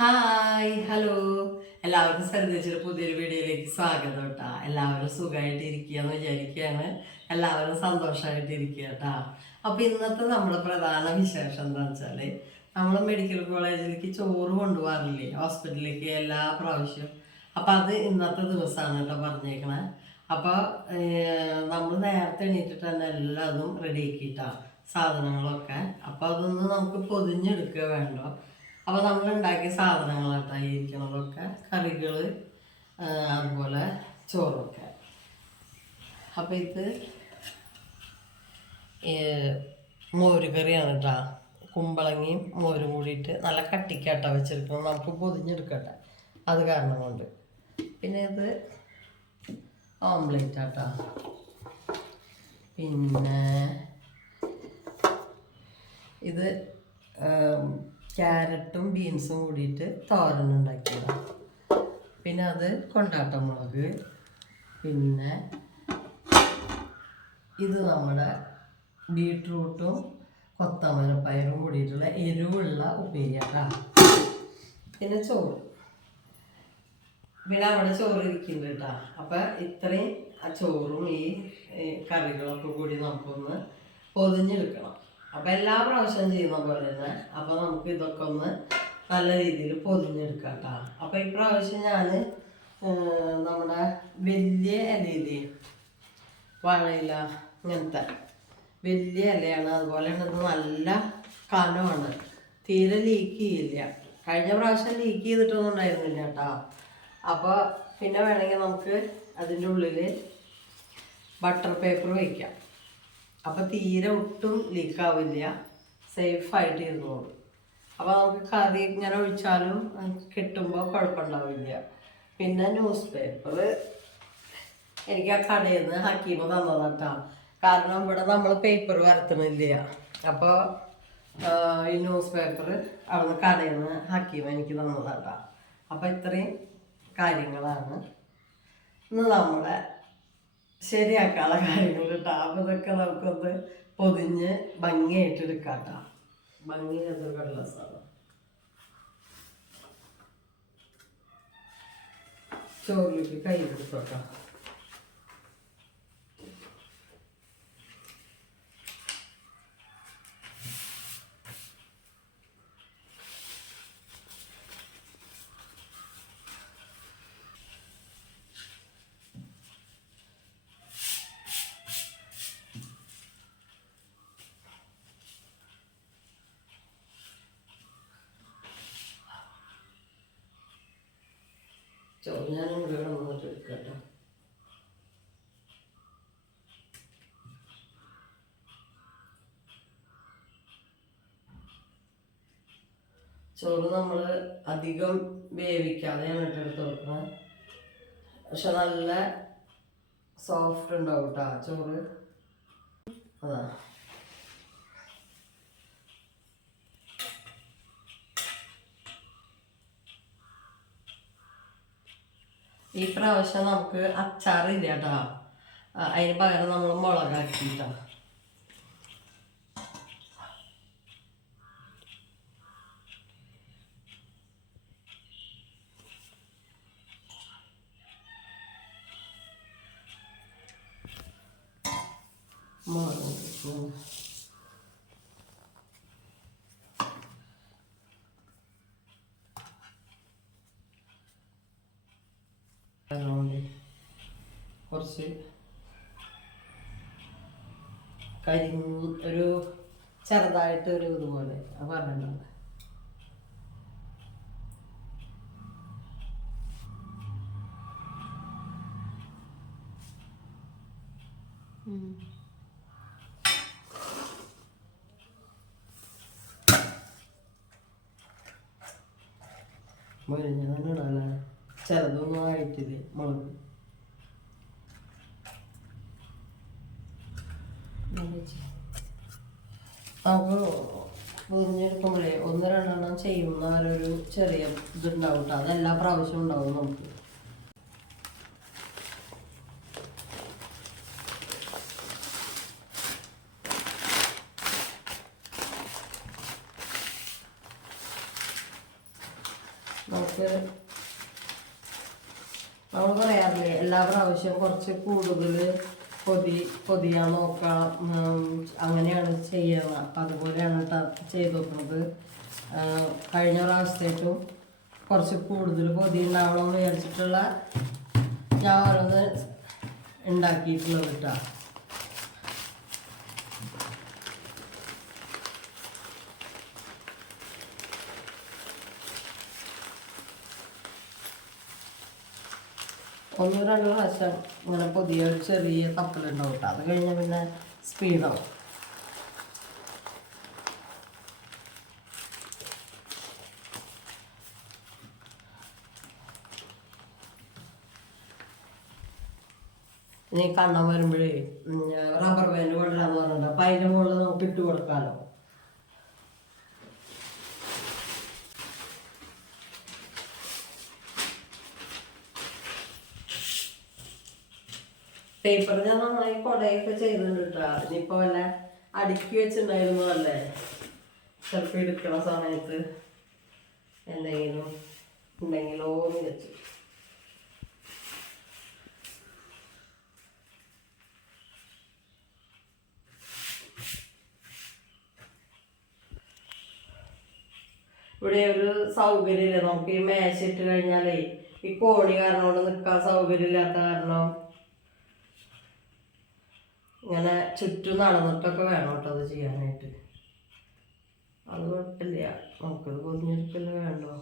Hi hello. എല്ലാവർക്കും ശ്രദ്ധിച്ചൊരു പുതിയൊരു വീഡിയോയിലേക്ക് സ്വാഗതം കേട്ടാ എല്ലാവരും സുഖമായിട്ട് ഇരിക്കുക എന്ന് വിചാരിക്കുകയാണ്. എല്ലാവരും സന്തോഷമായിട്ട് ഇരിക്കുക കേട്ടാ അപ്പോൾ ഇന്നത്തെ നമ്മുടെ പ്രധാന വിശേഷം എന്താണെന്ന് വെച്ചാൽ നമ്മൾ മെഡിക്കൽ കോളേജിലേക്ക് ചോറ് കൊണ്ടുപോകാറില്ലേ? ഹോസ്പിറ്റലിലേക്ക് എല്ലാ പ്രാവശ്യവും അപ്പോൾ അത് ഇന്നത്തെ ദിവസമാണ് കേട്ടോ പറഞ്ഞേക്കണേ. അപ്പോൾ നമ്മൾ നേരത്തെ എണീറ്റിട്ട് തന്നെ എല്ലാതും റെഡിയാക്കിയിട്ടാണ് സാധനങ്ങളൊക്കെ. അപ്പോൾ അതൊന്ന് നമുക്ക് പൊതിഞ്ഞെടുക്കുക വേണ്ടോ? അപ്പോൾ നമ്മൾ ഉണ്ടാക്കിയ ഈ ഇരിക്കണതൊക്കെ. കറികൾ അതുപോലെ ചോറൊക്കെ. അപ്പോൾ ഇത് മോര് കറിയാണ് കേട്ടോ കുമ്പളങ്ങിയും മോരും കൂടിയിട്ട് നല്ല കട്ടിക്കാട്ടാ വെച്ചെടുക്കണം നമുക്ക് പൊതിഞ്ഞെടുക്കട്ടെ. അത് കാരണം കൊണ്ട്. പിന്നെ ഇത് ഓംലേറ്റ് ആട്ടാ പിന്നെ ഇത് ക്യാരറ്റും ബീൻസും കൂടിയിട്ട് തോരൻ ഉണ്ടാക്കിയതാണ് പിന്നെ അത് കൊണ്ടാട്ടമുളക് പിന്നെ ഇത് നമ്മുടെ ബീട്രൂട്ടും കൊത്തമരപ്പയറും കൂടിയിട്ടുള്ള എരിവുള്ള ഉപ്പേരിയാട്ടാ. പിന്നെ ചോറ്. പിന്നെ അവിടെ ചോറ് ഇരിക്കുന്നുണ്ട് കേട്ടോ. അപ്പം ഇത്രയും ആ ചോറും ഈ കറികളൊക്കെ കൂടി നമുക്കൊന്ന് പൊതിഞ്ഞെടുക്കണം. അപ്പം എല്ലാ പ്രാവശ്യം ചെയ്യുന്ന പോലെ തന്നെ അപ്പം നമുക്ക് ഇതൊക്കെ ഒന്ന് നല്ല രീതിയിൽ പൊതിഞ്ഞെടുക്കാം കേട്ടോ അപ്പം ഇപ്രാവശ്യം ഞാൻ നമ്മുടെ വലിയ ഇലയില്ലേ വാഴയില ഇങ്ങനത്തെ വലിയ ഇലയാണ്. അതുപോലെ തന്നെ നല്ല കനമാണ്. തീരെ ലീക്ക് ചെയ്യില്ല. കഴിഞ്ഞ പ്രാവശ്യം ലീക്ക് ചെയ്തിട്ടൊന്നും ഉണ്ടായിരുന്നില്ല കേട്ടോ. അപ്പോൾ പിന്നെ വേണമെങ്കിൽ നമുക്ക് അതിന്റെ ഉള്ളിൽ ബട്ടർ പേപ്പർ വയ്ക്കാം അപ്പോൾ തീരെ ഒട്ടും ലീക്കാവില്ല സേഫായിട്ട് ഇരുന്നോളും. അപ്പോൾ നമുക്ക് കറി ഇങ്ങനെ ഒഴിച്ചാലും കിട്ടുമ്പോൾ കുഴപ്പമുണ്ടാവില്ല. പിന്നെ ന്യൂസ് പേപ്പർ എനിക്ക് ആ കടയിൽ നിന്ന് ഹക്കീമ തന്നതാട്ടാ. കാരണം ഇവിടെ നമ്മൾ പേപ്പർ വരത്തണില്ല അപ്പോൾ ഈ ന്യൂസ് പേപ്പർ അവിടുന്ന് കടയിൽ നിന്ന് ഹക്കീമ എനിക്ക് തന്നതാട്ടാ. അപ്പോൾ ഇത്രയും കാര്യങ്ങളാണ് ഇന്ന് നമ്മുടെ ശരിയാക്കാനുള്ള കാര്യങ്ങൾ കേട്ടോ അപ്പോൾ ഇതൊക്കെ നമുക്കൊന്ന് പൊതിഞ്ഞ് ഭംഗിയായിട്ട് എടുക്കാം കേട്ടോ എന്തൊക്കെയുള്ള സാധനം. ചോറിലേക്ക് കൈ എടുത്തോട്ടോ ചോറ് ഞാനും കൂടെ ഇവിടെ വന്നിട്ട് ചോറ് നമ്മൾ അധികം വേവിക്കാതെയാണ് കേട്ടോ എടുത്ത് കൊടുക്കുന്നത്. പക്ഷെ നല്ല സോഫ്റ്റ് ഉണ്ടാവും കേട്ടോ ചോറ്. അതാ. ഈ പ്രാവശ്യം നമുക്ക് അച്ചാറില്ല കേട്ടോ. അതിന് പകരം നമ്മൾ മുളകാക്കിട്ടോ. മുളക് കുറച്ച് കരി ഒരു ചെറുതായിട്ട് ഒരു ഇതുപോലെ അത് പറഞ്ഞിട്ടുണ്ട്. മുരിഞ്ഞ ഇടാനാണ്. ചിലതൊന്നും ആയിട്ടില്ല മുളക്. നമുക്ക് ഒന്ന് രണ്ടെണ്ണം ചെയ്യുന്ന ഒരു ചെറിയ ഇതുണ്ടാവും കേട്ടോ അതെല്ലാ പ്രാവശ്യവും ഉണ്ടാവും നമുക്ക്. നമ്മൾ പറയാറില്ലേ എല്ലാ പ്രാവശ്യം കുറച്ച് കൂടുതൽ പൊതി പൊതിയാൻ നോക്കാം അങ്ങനെയാണ് ചെയ്യുന്നത്. അപ്പം അതുപോലെയാണ് ചെയ്ത് നോക്കുന്നത് കഴിഞ്ഞ പ്രാവശ്യത്തേക്കും കുറച്ച് കൂടുതൽ പൊതി ഉണ്ടാവണമെന്ന് വിചാരിച്ചിട്ടുള്ള ഞാൻ ഓരോന്ന് ഉണ്ടാക്കിയിട്ടുള്ളത് കേട്ടോ ഒന്നോ രണ്ടോ പ്രാവശ്യം ഇങ്ങനെ പുതിയ ഒരു ചെറിയ കപ്പലുണ്ടാവും കേട്ടോ. അത് കഴിഞ്ഞാൽ പിന്നെ സ്പീഡാവും ഇനി കണ്ണം വരുമ്പോഴേ റബ്ബർ ബാൻഡ് കൊണ്ടുവരാന്ന് പറഞ്ഞിട്ടുണ്ട്. അപ്പം അതിന്റെ മുകളിൽ നമുക്ക് ഇട്ട് കൊടുക്കാമല്ലോ പേപ്പർ ഞാൻ നന്നായി കൊടയൊക്കെ ചെയ്യുന്നുണ്ട് കേട്ടോ ഇനിയിപ്പോ വല്ല അടുക്കി വെച്ചിട്ടുണ്ടായിരുന്നു അല്ലേ? ചെറുപ്പം എടുക്കണ സമയത്ത് എന്തെങ്കിലും ഉണ്ടെങ്കിലോ എന്ന് വെച്ചു ഇവിടെ ഒരു സൗകര്യമില്ല. നമുക്ക് ഈ മേശ ഇട്ട് കഴിഞ്ഞാലേ ഈ കോണി കാരണം കൊണ്ട് നിൽക്കാൻ സൗകര്യമില്ലാത്ത കാരണം ഇങ്ങനെ ചുറ്റും നടന്നിട്ടൊക്കെ വേണം കേട്ടോ അത് ചെയ്യാനായിട്ട്. അത് കുഴപ്പമില്ല. നമുക്കത് പൊതിഞ്ഞെടുക്കല്ലേ വേണ്ടോ?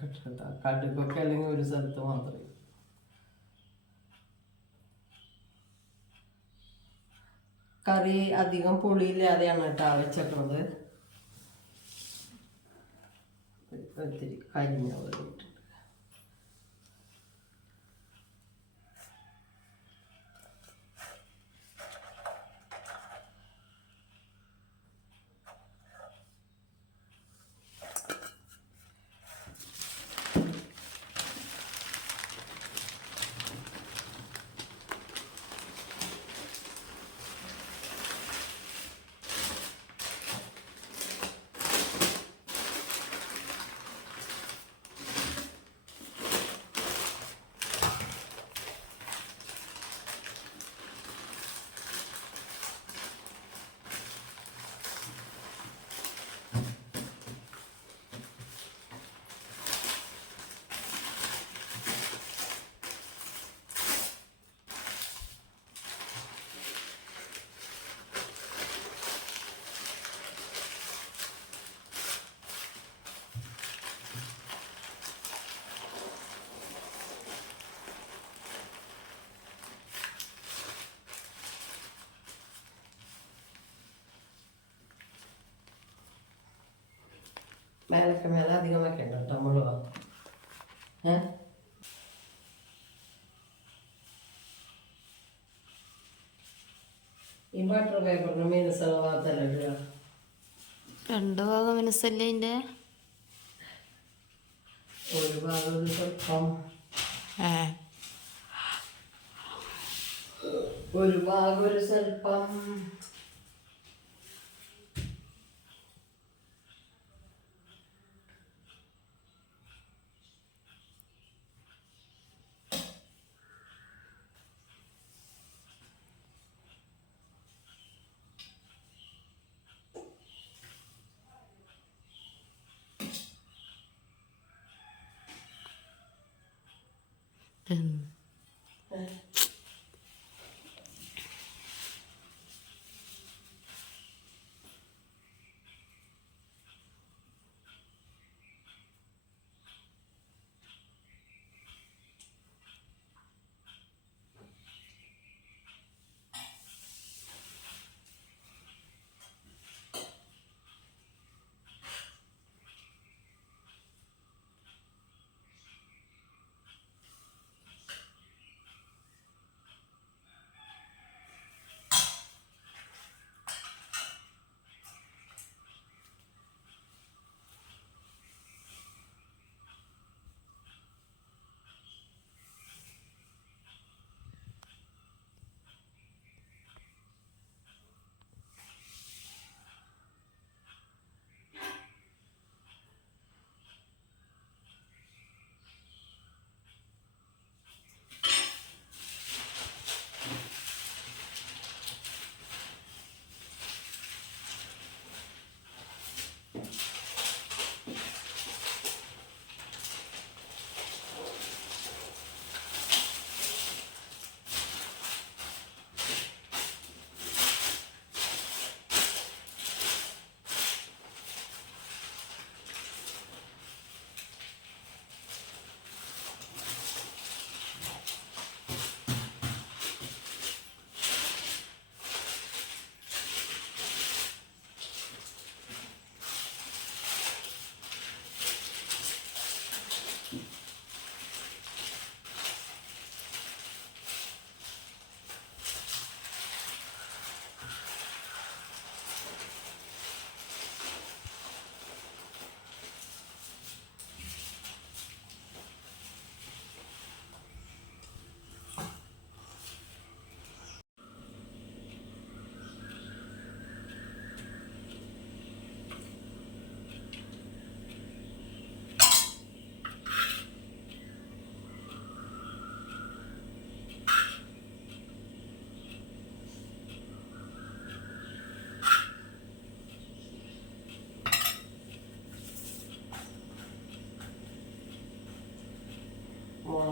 കറികളൊക്കെ ഇട്ടിട്ട് കടുക്കൊക്കെ അല്ലെങ്കിൽ ഒരു സ്ഥലത്ത് മാത്രമേ കറി അധികം പുളിയില്ലാതെയാണ് കേട്ടോ വെച്ചിട്ടുള്ളത് ഒത്തിരി കരിഞ്ഞ പോലെ മേലൊക്കെ മേലെ അധികം വെക്കണ്ട കേട്ടോ മുളക് ഏ? ഈ ബട്ടർ പേപ്പറിന് മീനസുള്ള ഭാഗത്തല്ല ഇടുക. രണ്ട് ഭാഗം മനസ്സല്ലേ അതിന്റെ? ഒരു ഭാഗം ഒരു സ്വല്പം. ഒരു ഭാഗം ഒരു സ്വല്പം. and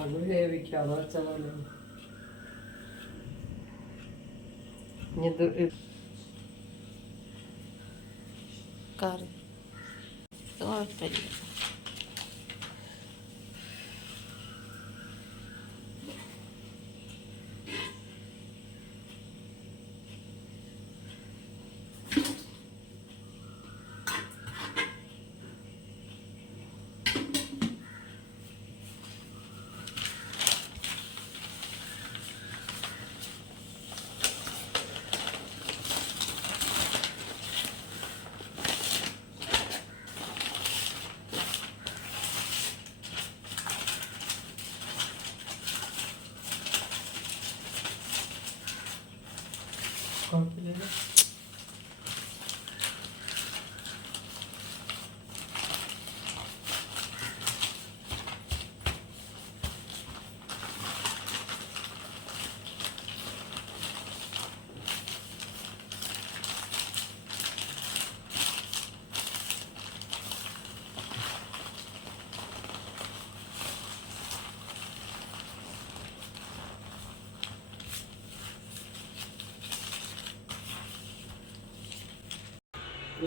അത് വേവിക്കാതെ വെച്ചതല്ലേ ഇനി ഇത് കറി കുഴപ്പമില്ല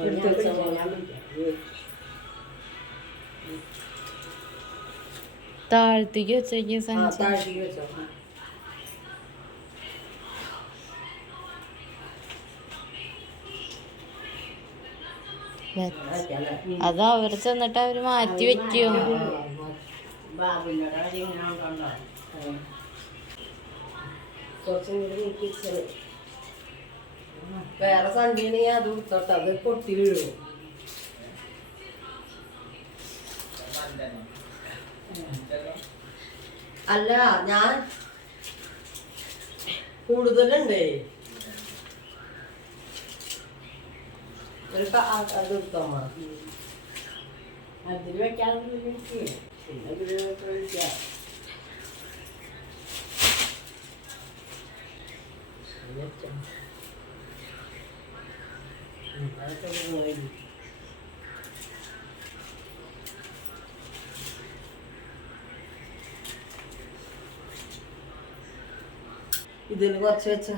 എടുത്ത് വെച്ചാ മതി. താഴത്തേക്ക് വെച്ചേക്ക് താഴത്തേക്ക് വെച്ചോ. അത് അവർ ചെന്നിട്ട് അവർ മാറ്റി വെക്കും കുറച്ചും കൂടി നീക്കി. വേറെ സണ്ടിയാണെങ്കിൽ അത് കൊടുത്തോട്ടെ അത് പൊട്ടി വീഴും അല്ല ഞാൻ കൂടുതലുണ്ടേ. ഒരു അത് എടുത്തോമ്മ അതിൽ വെക്കാനുള്ള പിന്നെ ഇതിൽ വെക്കാം ഇതിൽ കുറച്ച് വെച്ച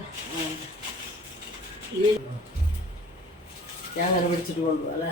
ഞാൻ അങ്ങനെ പിടിച്ചിട്ട് കൊണ്ടുപോകാം അല്ലേ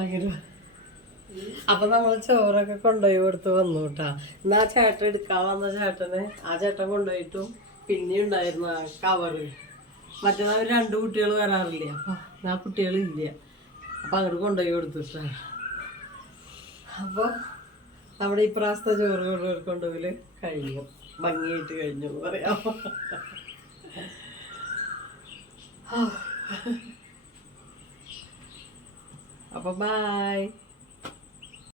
അങ്ങനെ. അപ്പൊ നമ്മൾ ചോറൊക്കെ കൊണ്ടുപോയി കൊടുത്ത് വന്നു കേട്ടാ എന്നാ ചേട്ടൻ എടുക്കാൻ വന്ന ചേട്ടനെ ആ ചേട്ടൻ കൊണ്ടുപോയിട്ടും പിന്നെ ഉണ്ടായിരുന്നു കവറ് മറ്റേത് രണ്ട് കുട്ടികൾ വരാറില്ല? അപ്പൊ ആ കുട്ടികൾ ഇല്ല. അപ്പൊ അങ്ങോട്ട് കൊണ്ടുപോയി കൊടുത്തിട്ടാ അപ്പൊ നമ്മുടെ ഈ പ്രാവശ്യത്തെ ചോറ് കൊണ്ടുപോയി കൊണ്ടുപോയി കഴിഞ്ഞു. ഭംഗിയായിട്ട് കഴിഞ്ഞു പറയാം. അപ്പൊ ബായ്